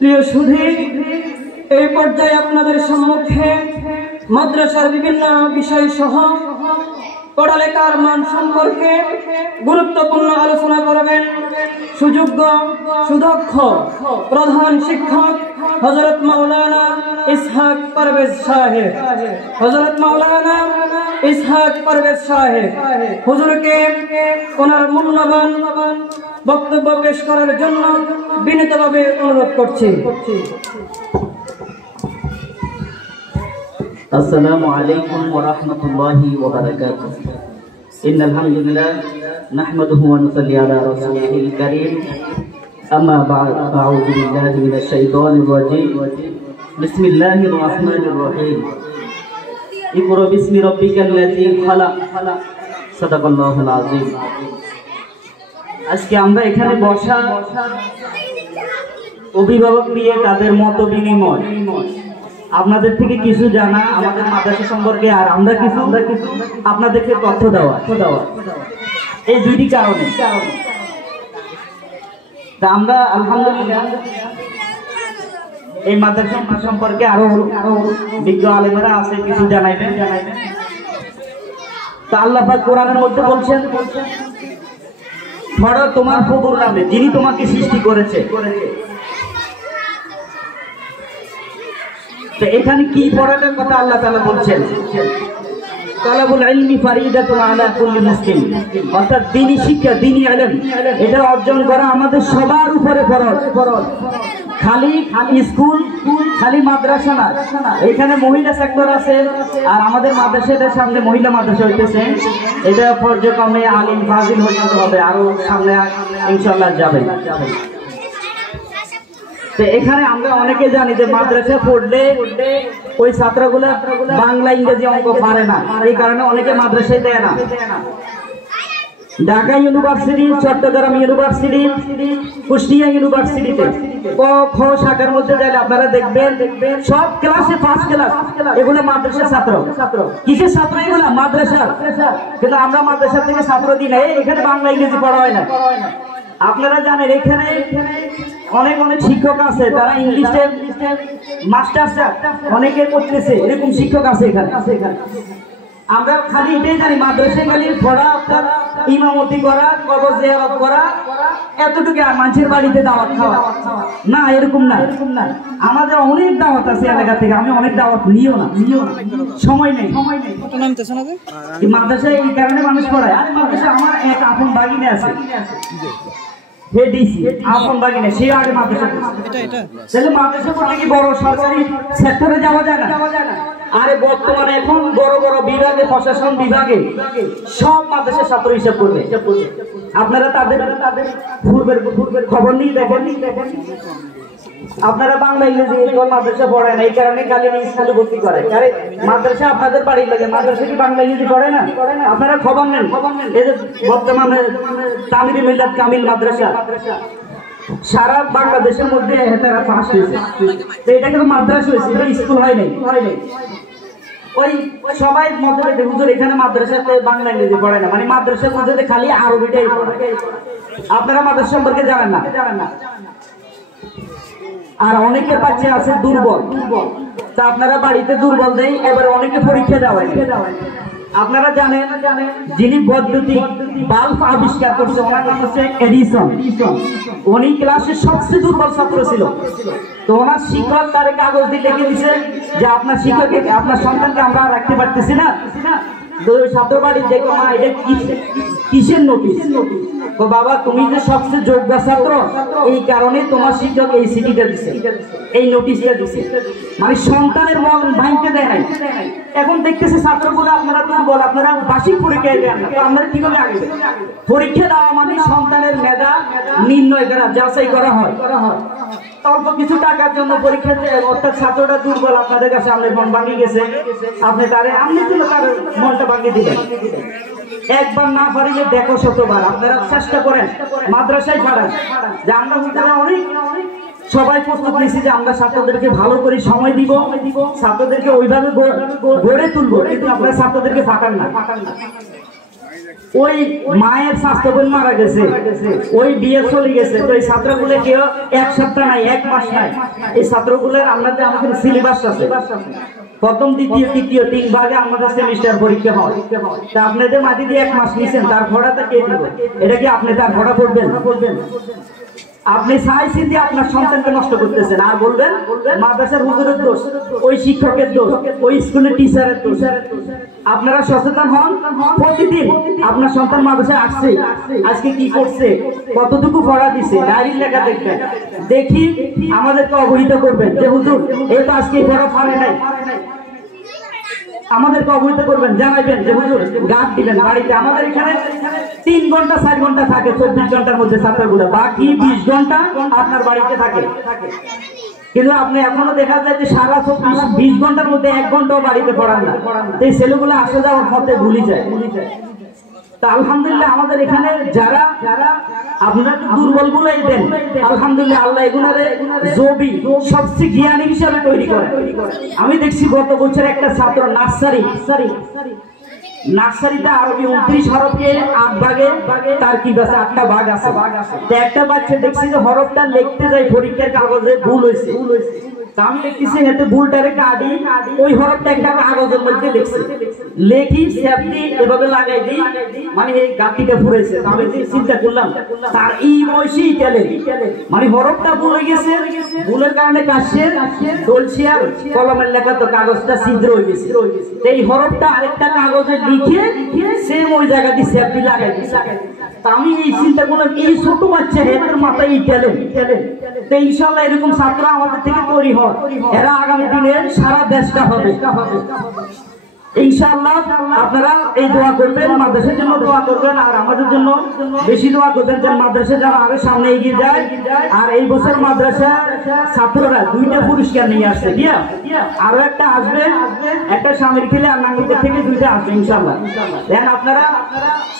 প্রিয় সুধী, এই পর্যায়ে আপনাদের সম্মুখে মাদ্রাসার বিভিন্ন বিষয় সহ পড়ালেখার মান সম্পর্কে গুরুত্বপূর্ণ আলোচনা করবেন সুযোগ্য সুদক্ষ প্রধান শিক্ষক হযরত মাওলানা ইসহাক পারভেজ সাহেব। হযরত মাওলানা ইসহাক পারভেজ সাহেব হুজুরকে ওনার মূল্যবান বক্তব্য পেশ করার জন্য বিনীতভাবে অনুরোধ করছি। السلام عليكم ورحمة الله وبركاته. إن الحمد لله نحمده ونصلي على رسوله الكريم. أما بعد، أعوذ بالله من الشيطان الرجيم. بسم الله الرحمن الرحيم. اقرأ باسم ربك الذي خلق. صدق الله العظيم. আজকে আমরা এখানে বসা অভিভাবক নিয়ে তাদের মত বিনিময়, আপনাদের থেকে কিছু জানা আমাদের মাদ্রাসা সম্পর্কে, আর আমরা কিছু আপনাদেরকে তথ্য দেওয়া, এই দুইটি কারণে তা আমরা আলহামদুলিল্লাহ এই মাদ্রাসা সম্পর্কে আরো বিজ্ঞ আলেমেরা আছে, কিছু জানাইবেন। তা আল্লাহ পাক কোরআনের মধ্যে বলছেন, ধরো তোমার প্রভুর নামে যিনি তোমাকে সৃষ্টি করেছে। তো এখানে কি পড়াটার কথা আল্লাহ তাআলা বলছেন, তালাবুল ইলমি ফারিদাতুন আলা কুল্লি মুসলিম, অর্থাৎ দ্বীনি শিক্ষা, দ্বীনি ইলম এটা অর্জন করা আমাদের সবার উপরে ফরজ। খালি স্কুল, খালি মাদ্রাসা না, এখানে মহিলা সেক্টর আছে, আর আমাদের মাদ্রাসাটার সামনে মহিলা মাদ্রাসা হইতেছে, এটা পর্যায়ক্রমে আলিম ফাজিল হয়ে হবে, আরো সামনে ইনশাআল্লাহ যাবে। এখানে আমরা অনেকে জানি যে মাদ্রাসা পড়লে ওই ছাত্রগুলা বাংলা ইংরেজি অঙ্ক পারে না, এই কারণে অনেকে মাদ্রাসায় দেয় না। ঢাকা ইউনিভার্সিটি, চট্টগ্রাম ইউনিভার্সিটি, কুষ্টিয়া ইউনিভার্সিটিতে ক খ শাখার মধ্যে গেলে আপনারা দেখবেন সব ক্লাসে ফার্স্ট ক্লাস এগুলো মাদ্রাসার ছাত্র। কিসের ছাত্র এগুলো? মাদ্রাসার। কিন্তু আমরা মাদ্রাসা থেকে ছাত্র দিই না, এখানে বাংলা ইংরেজি পড়া হয় না। আপনারা জানেন এখানে অনেক শিক্ষক আছে, তারা ইংলিশে মাস্টার্স অনেকে করতেছে, এরকম শিক্ষক আছে এখানে। আমরা খালি এটাই জানি মাদ্রাসায় খালি পড়া, আপনার ইমামতি করা, কবর জিয়ারত করা, এতটুকু। আর মানুষের বাড়িতে দাওয়াত খাওয়া না, এরকম না। আমাদের অনেক দাওয়াত আছে এলাকা থেকে, আমি অনেক দাওয়াত নিও না, সময় নেই। মাদ্রাসায় এই কারণে মানুষ পড়ায়। আর মাদ্রাসা আমার এক আপন বাগিনে আছে, আপন বাগিনে, সে আগে মাদ্রাসা তাহলে মাদ্রাসা পড়লে কি বড় সরকারি সেক্টরে যাওয়া যায় না? আরে বর্তমানে এখন বড় বড় বিভাগে, প্রশাসন বিভাগে সব মাদ্রাসা ছাত্র হিসাব করবে। আপনারা তাদের পূর্বের খবর নিয়ে দেখেন। আপনারা বাংলা ইংরেজি মাদ্রাসা পড়েন, এই কারণে কালী স্কুলে ভর্তি করে। আরে মাদ্রাসা আপনাদের বাড়ির লাগে, মাদ্রাসা কি বাংলা ইংরেজি পড়ে না? আপনারা খবর নেন। এই যে বর্তমানে তামিরি মিল্লাত কামিল মাদ্রাসা সারা বাংলাদেশের মধ্যে তারা ফার্স্ট হয়েছে। তো এটা কিন্তু মাদ্রাসা হয়েছে, এটা স্কুল হয় নাই। ওই সবাই মধ্যে হুজুর এখানে মাদ্রাসাতে বাংলা ইংরেজি পড়ে না, মানে মাদ্রাসার মধ্যে খালি আরবিটাই পড়ে। আপনারা মাদ্রাসা সম্পর্কে জানেন না। আর অনেকে বাচ্চা আছে দুর্বল, তা আপনারা বাড়িতে দুর্বল দেয়, এবারে অনেকে পরীক্ষা দেওয়ায়। আপনারা জানেন যিনি বৈদ্যুতিক বাল্ব আবিষ্কার করছে ওনার নাম হচ্ছে এডিসন। উনি ক্লাসের সবচেয়ে দুর্বল ছাত্র ছিল। তো ওনার শিক্ষক তার কাগজ দিয়ে লিখে দিছে যে আপনার শিক্ষককে, আপনার সন্তানকে আমরা রাখতে পারতেছি না। ছাত্র বাড়ির দেখো, মা এটা কিসের নোটিশ? তো বাবা তুমি যে সবচেয়ে যোগ্য ছাত্র, এই কারণে তোমার শিক্ষক এই চিঠিটা দিছে, এই নোটিশটা দিছে। মানে সন্তানের মন ভাঙতে দেয় নাই। এখন দেখতেছে ছাত্রগুলো আপনারা দুর্বল, আপনারা বার্ষিক পরীক্ষায় দেন না, আপনারা কিভাবে আগে পরীক্ষা দেওয়া মানে সন্তানের মেধা নির্ণয় করা, যাচাই করা হয়। অল্প কিছু টাকার জন্য পরীক্ষা দেয়, অর্থাৎ ছাত্রটা দুর্বল, আপনাদের কাছে আপনার মন ভাঙিয়ে গেছে, আপনি তারে আপনি ছিল তার মনটা ভাঙিয়ে দিলেন। একবার না পারিলে দেখো শতবার। আপনারা চেষ্টা করেন মাদ্রাসায় পড়ান, যে আমরা অনেক সবাই প্রস্তুত নিয়েছি যে আমরা ছাত্রদেরকে ভালো করে সময় দিব, ছাত্রদেরকে ওইভাবে গড়ে তুলবো, কিন্তু আপনারা ছাত্রদেরকে ফাঁকান না। ওই মায়ের স্বাস্থ্য বোন মারা গেছে, ওই বিয়ে চলে গেছে, তো এই ছাত্রগুলো কেউ এক সপ্তাহ নাই, এক মাস নাই, এই ছাত্রগুলোর আমাদের সিলেবাস আছে, প্রথম দ্বিতীয় তৃতীয় 3 ভাগে আমাদের সেমিস্টার পরীক্ষা হয়। তা আপনাদের মাটি দিয়ে 1 মাস নিছেন, তার ভাড়াটা কে দিবে? এটা কি আপনি তার ভাড়া পড়বেন? আপনি চাইছেন যে আপনার সন্তানকে নষ্ট করতেছেন, আর বলবেন মাদ্রাসার হুজুরের দোষ, ওই শিক্ষকের দোষ, ওই স্কুলের টিচারের দোষ। আপনারা সচেতন হন, প্রতিদিন আপনার সন্তান মাদ্রাসায় আসছে, আজকে কি করছে, কতটুকু পড়া দিছে, ডায়েরির লেখা দেখবেন, দেখি আমাদেরকে অবহিত করবেন যে হুজুর এই তো আজকে পড়া পারে নাই, আমাদেরকে অবহিত করবেন, জানাবেন যে হুজুর গান দিবেন বাড়িতে। আমাদের এখানে 3 ঘন্টা 4 ঘন্টা থাকে 24 ঘন্টার মধ্যে ছাত্রগুলো, বাকি 20 ঘন্টা আপনার বাড়িতে থাকে। কিন্তু আপনি এখনো দেখা যায় যে সারা 20 ঘন্টার মধ্যে 1 ঘন্টাও বাড়িতে পড়ান না, এই ছেলেগুলো আসে যাওয়ার মতে ভুলে যায়। তা আলহামদুলিল্লাহ আমাদের এখানে যারা আপনারা দুর্বল গুলাই দেন, আলহামদুলিল্লাহ আল্লাহ এগুলারে জবি সবচেয়ে জ্ঞানী হিসাবে তৈরি করে। আমি দেখছি গত বছর একটা ছাত্র নার্সারিতে আরবি 29 হরফকে 8 ভাগে তার কি আছে, 8টা ভাগ আছে। একটা বাচ্চা দেখছি যে হরফটা লিখতে যায় পরীক্ষার কাগজে ভুল হয়েছে, আমি দেখতেছি এতে ভুলটারে কাটি, ওই হরফটা একটা কাগজের মধ্যে লিখছে, লেখি সেফটি এভাবে লাগাই দিই, মানে এই গাতিটা ফুরাইছে। আমি চিন্তা করলাম তার এই বয়সেই গেলে মানে হরফটা ভুল হয়ে গেছে, ভুলের কারণে কাশছে চলছে, আর কলমের লেখা তো কাগজটা ছিদ্র হয়ে গেছে, এই হরফটা আরেকটা কাগজে লিখে সেম ওই জায়গাটি সেফটি লাগাই দিচ্ছে। আমি এই চিন্তা করলাম এই ছোট বাচ্চা এদের মাথায় এই ট্যালেন্ট, তো ইনশাআল্লাহ এরকম ছাত্র আমাদের থেকে তৈরি হয়, এরা আগামী দিনে সারা দেশটা হবে ইনশাআল্লাহ। আপনারা এই দোয়া করবেন, মাদ্রাসার জন্য দোয়া করবেন, আর আমাদের জন্য বেশি দোয়া করবেন যেন মাদ্রাসা যেন আরো সামনে এগিয়ে যায়। আর এই বছর মাদ্রাসা ছাত্ররা 2টা পুরস্কার নিয়ে আসছে, আরো একটা আসবে, একটা স্বামীর খেলে আর নাঙ্গিদের থেকে 2টা আসবে ইনশাআল্লাহ। দেন আপনারা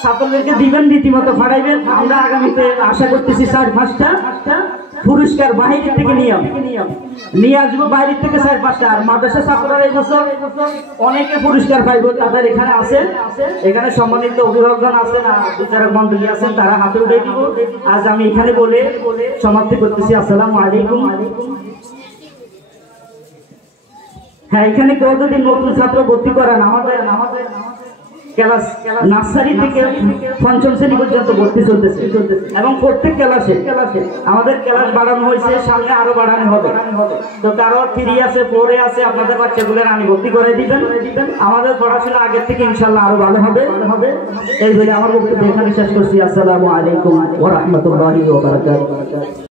ছাত্রদেরকে দিবেন, রীতিমতো ফাড়াইবেন। আমরা আগামীতে আশা করতেছি 4-5টা পুরস্কার বাইরে থেকে নিয়ে আসবো, বাইরে থেকে 4-5টা। আর মাদ্রাসা ছাত্ররা এই বছর অনেকে পুরস্কার পাইব, তাদের এখানে আছে, এখানে সম্মানিত অভিভাবকগণ আছেন আর বিচারক মন্ডলী আছেন, তারা হাতে উঠে দিব। আজ আমি এখানে বলে সমাপ্তি করতেছি। আসসালামু আলাইকুম। হ্যাঁ, এখানে কেউ যদি নতুন ছাত্র ভর্তি করেন, আমাদের ক্লাস নার্সারি থেকে 5ম শ্রেণী পর্যন্ত ভর্তি চলতেছে, এবং প্রত্যেক ক্লাসে আমাদের ক্লাস বাড়ানো হয়েছে, সামনে আরো বাড়ানো হবে। তো কারো 3 আছে 4 আছে, আপনাদের বাচ্চাগুলো আমি ভর্তি করে দিবেন। আমাদের পড়াশোনা আগের থেকে ইনশাআল্লাহ আরো ভালো হবে। এই বলে আমার বক্তব্য এখানে শেষ করছি। আসসালামু আলাইকুম ওয়া রাহমাতুল্লাহি ওয়া বারাকাতুহু।